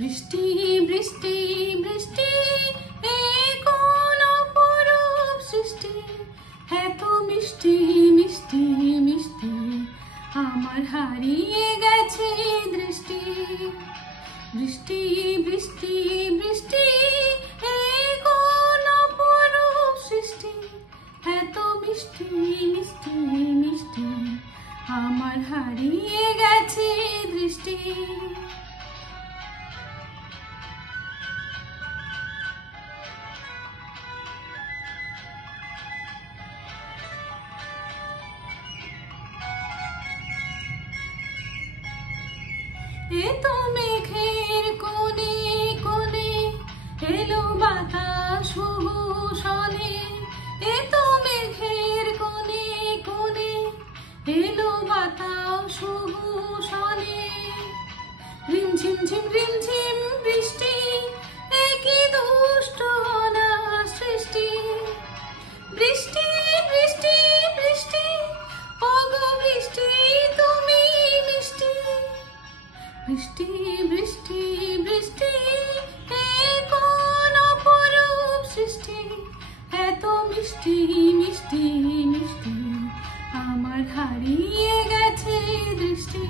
বৃষ্টি বৃষ্টি বৃষ্টি এ কোন অপরূপ সৃষ্টি, এত মিষ্টি মিষ্টি মিষ্টি আমার হারিয়ে গেছে দৃষ্টি। বৃষ্টি বৃষ্টি বৃষ্টি এ কোন অপরূপ সৃষ্টি, এত মিষ্টি মিষ্টি মিষ্টি আমার হারিয়ে গেছে দৃষ্টি। এ তো মেঘের কোণে কোণে এলো বাতাস হুহু শনে, এ তো মেঘের কোণে কোণে এলো বাতাস হুহু শনে। রিমঝিম ঝিম রিমঝিম বৃষ্টি, এ কি দুষ্ট অনার সৃষ্টি। বৃষ্টি বৃষ্টি বৃষ্টি ওগো বৃষ্টি তুমি মিষ্টি। বৃষ্টি বৃষ্টি বৃষ্টি এ কোন অপরূপ সৃষ্টি, এত মিষ্টি মিষ্টি মিষ্টি আমার হারিয়ে গেছে দৃষ্টি।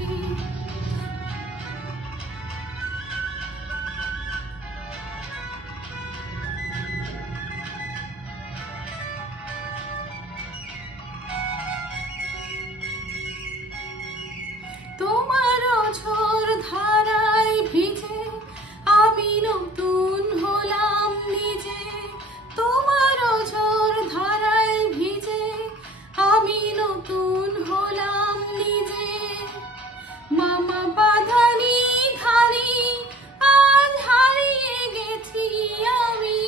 তোমার ঝড় ধারায় ভিজে আমি নতুন হলাম নিজে। তোমার ঝড় ধারায় ভিজে আমি নতুন হলাম নিজে। মামা বাঁধানি ধারি আজ হারিয়ে গেছি আমি।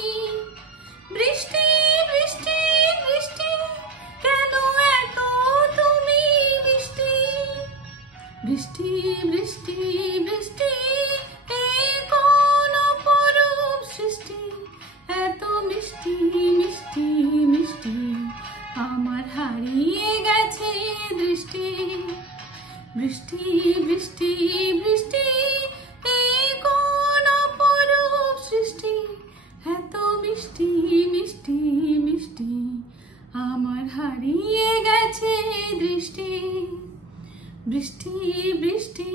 বৃষ্টি বৃষ্টি বৃষ্টি কেন এত তুমি মিষ্টি। বৃষ্টি বৃষ্টি বৃষ্টি এ কোন অপরূপ সৃষ্টি, এত মিষ্টি মিষ্টি মিষ্টি আমার হারিয়ে গেছে দৃষ্টি। বৃষ্টি বৃষ্টি বৃষ্টি এ কোন অপরূপ সৃষ্টি, এত মিষ্টি মিষ্টি মিষ্টি আমার হারিয়ে গেছে দৃষ্টি। বৃষ্টি বৃষ্টি